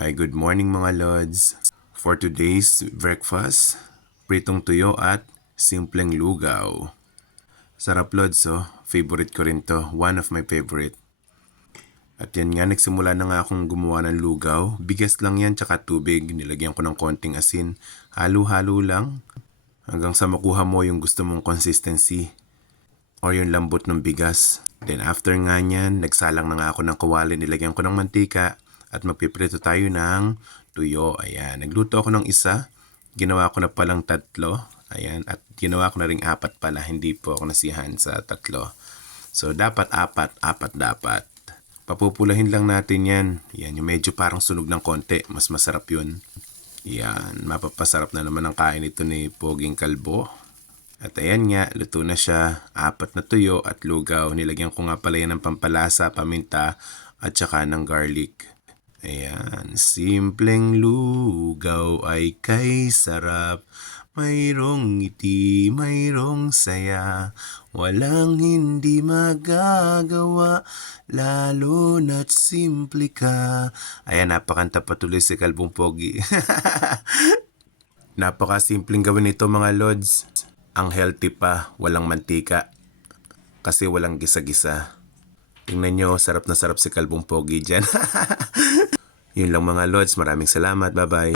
Hi, good morning mga lods. For today's breakfast, pritong tuyo at simpleng lugaw. Sarap lods oh, favorite ko rin to, one of my favorite. At yan nga, nagsimula na nga akong gumawa ng lugaw. Bigas lang yan tsaka tubig, nilagyan ko ng konting asin. Halo-halo lang hanggang sa makuha mo yung gusto mong consistency or yung lambot ng bigas. Then after nga nyan, nagsalang na nga ako ng kawali, nilagyan ko ng mantika at magpiprito tayo ng tuyo. Ayan, nagluto ako ng isa, ginawa ko na palang tatlo. Ayan, at ginawa ko na ring apat pala, hindi po ako nasiyahan sa tatlo. So dapat apat dapat. Papupulahin lang natin yan. Yan, yung medyo parang sunog ng konti, mas masarap yun. Yan, mapapasarap na naman ang kain ito ni Poging Kalbo. At ayan nga, luto na siya. Apat na tuyo at lugaw. Nilagyan ko nga pala yan ng pampalasa, paminta, at saka ng garlic. Ayan, simpleng lugaw ay kay sarap. Mayroong ngiti, mayroong saya. Walang hindi magagawa, lalo na't simple ka. Ayan, napakanta patuloy si Kalbong Pogi. Napakasimpleng gawin ito mga lods. Ang healthy pa, walang mantika. Kasi walang gisa-gisa. Tingnan nyo, sarap na sarap si Kalbong Pogi dyan. Yun lang mga lods, maraming salamat, bye bye.